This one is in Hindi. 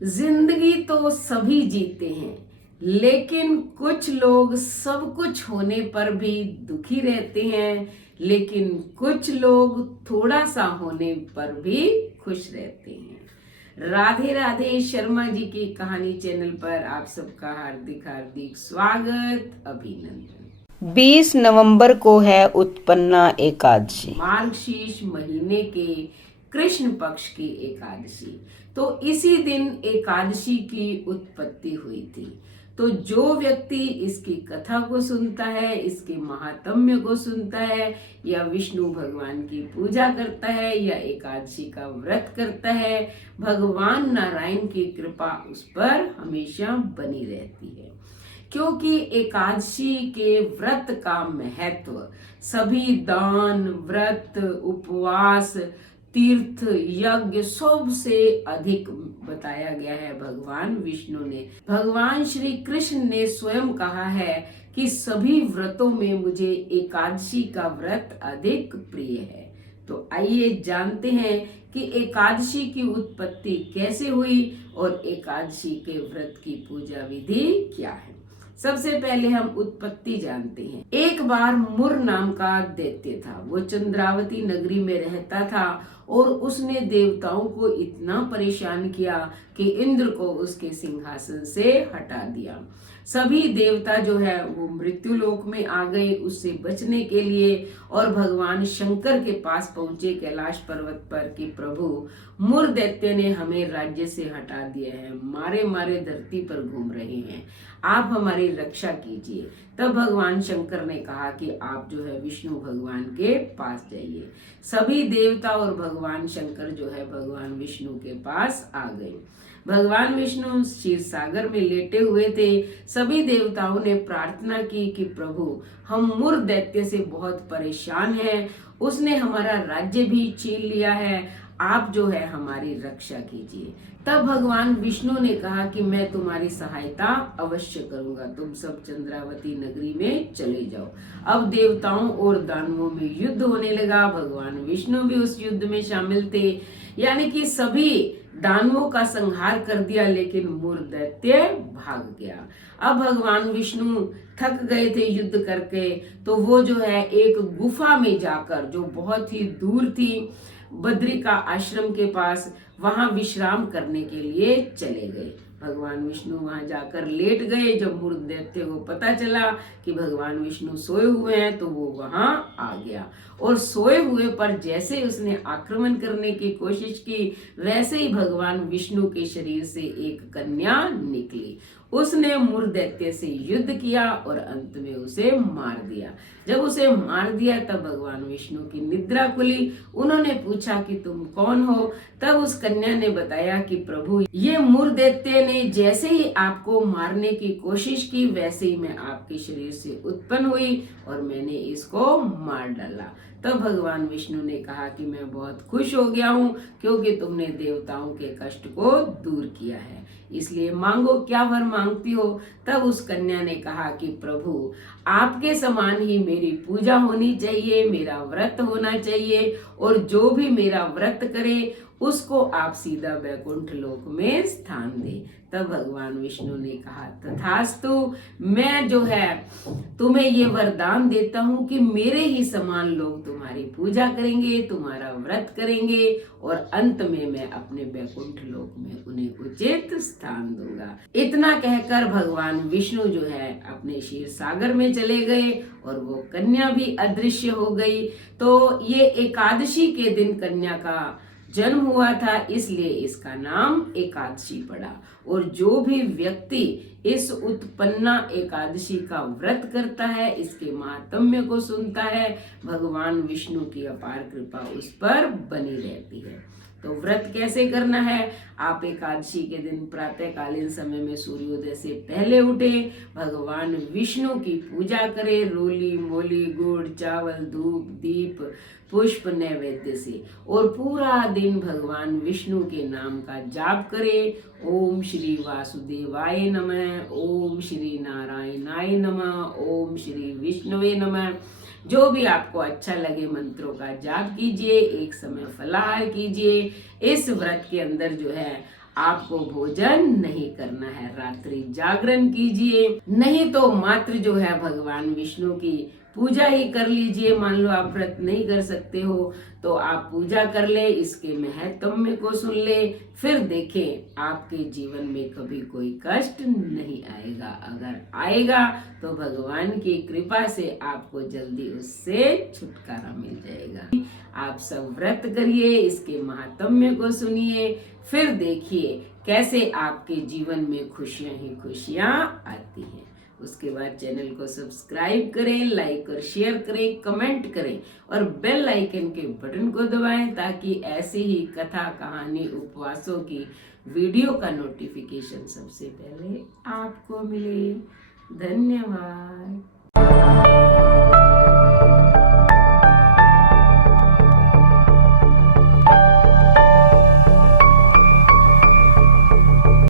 जिंदगी तो सभी जीते हैं, लेकिन कुछ लोग सब कुछ होने पर भी दुखी रहते हैं, लेकिन कुछ लोग थोड़ा सा होने पर भी खुश रहते हैं। राधे राधे। शर्मा जी की कहानी चैनल पर आप सबका हार्दिक हार्दिक स्वागत, अभिनंदन। 20 नवंबर को है उत्पन्ना एकादशी। मार्गशीर्ष महीने के कृष्ण पक्ष की एकादशी। तो इसी दिन एकादशी की उत्पत्ति हुई थी। तो जो व्यक्ति इसकी कथा को सुनता है, इसके महात्म्य को सुनता है, या विष्णु भगवान की पूजा करता है, या एकादशी का व्रत करता है, भगवान नारायण की कृपा उस पर हमेशा बनी रहती है। क्योंकि एकादशी के व्रत का महत्व सभी दान, व्रत, उपवास, तीर्थ, यज्ञ सबसे अधिक बताया गया है भगवान विष्णु ने। भगवान श्री कृष्ण ने स्वयं कहा है कि सभी व्रतों में मुझे एकादशी का व्रत अधिक प्रिय है। तो आइए जानते हैं कि एकादशी की उत्पत्ति कैसे हुई और एकादशी के व्रत की पूजा विधि क्या है। सबसे पहले हम उत्पत्ति जानते हैं। एक बार मुर नाम का दैत्य था। वो चंद्रावती नगरी में रहता था और उसने देवताओं को इतना परेशान किया कि इंद्र को उसके सिंहासन से हटा दिया। सभी देवता जो है वो मृत्यु लोक में आ गए उससे बचने के लिए, और भगवान शंकर के पास पहुंचे कैलाश पर्वत पर कि प्रभु, मुर दैत्य ने हमें राज्य से हटा दिया है, मारे मारे धरती पर घूम रहे हैं, आप हमारी रक्षा कीजिए। तब भगवान शंकर ने कहा कि आप जो है विष्णु भगवान के पास जाइए। सभी देवता और भगवान शंकर जो है भगवान विष्णु के पास आ गए। भगवान विष्णु क्षीर सागर में लेटे हुए थे। सभी देवताओं ने प्रार्थना की कि प्रभु, हम मुर दैत्य से बहुत परेशान हैं, उसने हमारा राज्य भी छीन लिया है, आप जो है हमारी रक्षा कीजिए। तब भगवान विष्णु ने कहा कि मैं तुम्हारी सहायता अवश्य करूंगा, तुम सब चंद्रावती नगरी में चले जाओ। अब देवताओं और दानवों में युद्ध होने लगा। भगवान विष्णु भी उस युद्ध में शामिल थे, यानी कि सभी दानवों का संहार कर दिया, लेकिन मुर दैत्य भाग गया। अब भगवान विष्णु थक गए थे युद्ध करके, तो वो जो है एक गुफा में जाकर, जो बहुत ही दूर थी बद्रिका आश्रम के पास, वहां विश्राम करने के लिए चले गए। भगवान विष्णु वहां जाकर लेट गए। जब मुर दैत्य को पता चला कि भगवान विष्णु सोए हुए हैं तो वो वहां आ गया, और सोए हुए पर जैसे उसने आक्रमण करने की कोशिश की, वैसे ही भगवान विष्णु के शरीर से एक कन्या निकली। उसने मुर दैत्य से युद्ध किया और अंत में उसे मार दिया। जब उसे मार दिया तब भगवान विष्णु की निद्रा खुली। उन्होंने पूछा कि तुम कौन हो? तब उस कन्या ने बताया कि प्रभु, ये मुर दैत्य ने जैसे ही आपको मारने की कोशिश की, वैसे ही मैं आपके शरीर से उत्पन्न हुई और मैंने इसको मार डाला। तब भगवान विष्णु ने कहा कि मैं बहुत खुश हो गया हूँ, क्योंकि तुमने देवताओं के कष्ट को दूर किया है, इसलिए मांगो, क्या वर मांगती हो? तब उस कन्या ने कहा कि प्रभु, आपके समान ही मेरी पूजा होनी चाहिए, मेरा व्रत होना चाहिए, और जो भी मेरा व्रत करे उसको आप सीधा वैकुंठ लोक में स्थान दे। तब भगवान विष्णु ने कहा तथास्तु, मैं जो है तुम्हें ये वरदान देता हूँ कि मेरे ही समान लोग तुम्हारी पूजा करेंगे, तुम्हारा व्रत करेंगे, और अंत में मैं अपने वैकुंठ लोक में उन्हें उचित स्थान दूंगा। इतना कहकर भगवान विष्णु जो है अपने क्षीर सागर में चले गए और वो कन्या भी अदृश्य हो गई। तो ये एकादशी के दिन कन्या का जन्म हुआ था, इसलिए इसका नाम एकादशी पड़ा। और जो भी व्यक्ति इस उत्पन्ना एकादशी का व्रत करता है, इसके महात्म्य को सुनता है, भगवान विष्णु की अपार कृपा उस पर बनी रहती है। तो व्रत कैसे करना है? आप एकादशी के दिन प्रातःकालीन समय में सूर्योदय से पहले उठे, भगवान विष्णु की पूजा करें, रोली मोली गुड़ चावल धूप दीप पुष्प नैवेद्य से, और पूरा दिन भगवान विष्णु के नाम का जाप करें। ओम श्री वासुदेवाय नमः, ओम श्री नारायणाय नमः, ओम श्री विष्णुवे नमः। जो भी आपको अच्छा लगे मंत्रों का जाप कीजिए, एक समय फलाहार कीजिए। इस व्रत के अंदर जो है आपको भोजन नहीं करना है, रात्रि जागरण कीजिए, नहीं तो मात्र जो है भगवान विष्णु की पूजा ही कर लीजिए। मान लो आप व्रत नहीं कर सकते हो तो आप पूजा कर ले, इसके महत्व को सुन ले, फिर देखें आपके जीवन में कभी कोई कष्ट नहीं आएगा। अगर आएगा तो भगवान की कृपा से आपको जल्दी उससे छुटकारा मिल जाएगा। आप सब व्रत करिए, इसके महात्म्य को सुनिए, फिर देखिए कैसे आपके जीवन में खुशियां ही खुशियां आती हैं। उसके बाद चैनल को सब्सक्राइब करें, लाइक और शेयर करें, कमेंट करें और बेल आइकन के बटन को दबाएं ताकि ऐसी ही कथा, कहानी, उपवासों की वीडियो का नोटिफिकेशन सबसे पहले आपको मिले। धन्यवाद।